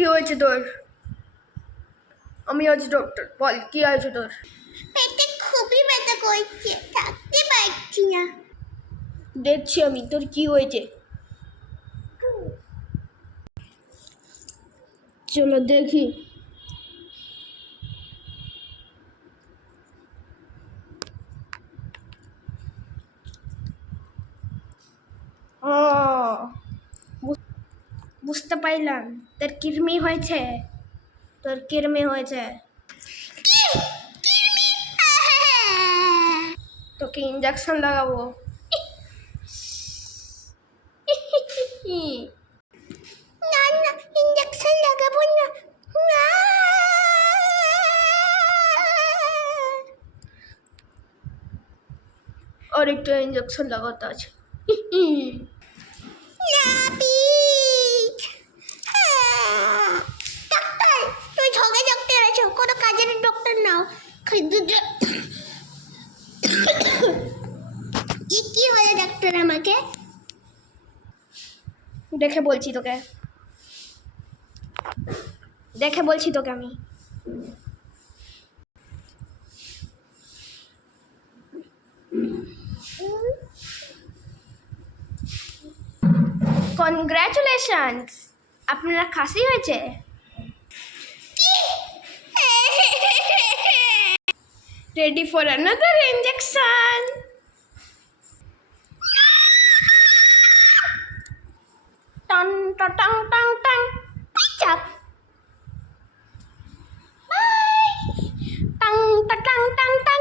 কি হয়েছে তোর? আমি আজ ডক্টর, বল কি আছে তোর? পেটে খুবই ব্যথা করছে, থাকতে পারছি না। দেখছি আমি তোর কি হয়েছে। চলো দেখি। ও, বুঝতে পারলাম তোর কৃমি হয়েছে। তোকে ইঞ্জেকশন লাগাবো। না না, ইঞ্জেকশন লাগাবো না। না। আর একটা ইঞ্জেকশন লাগাতে আছে। নাপিত। ডাক্তার, তুই ঝগড়া ডাক্তার আছো, কোনো কাজের ডক্টর নাও। কি হলো ডাক্তার আমাকে? দেখে বলছি তোকে আমি। কনগ্রাচুলেশনস, আপনার খাসি হয়েছে। Ready for another injection. টং টং টং টং টং। চাপ। টং টং টং টং টং।